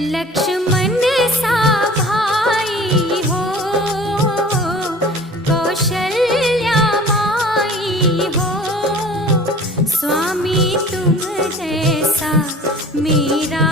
लक्ष्मण सा भाई हो, कौशल्या माई हो, स्वामी तुम जैसा मेरा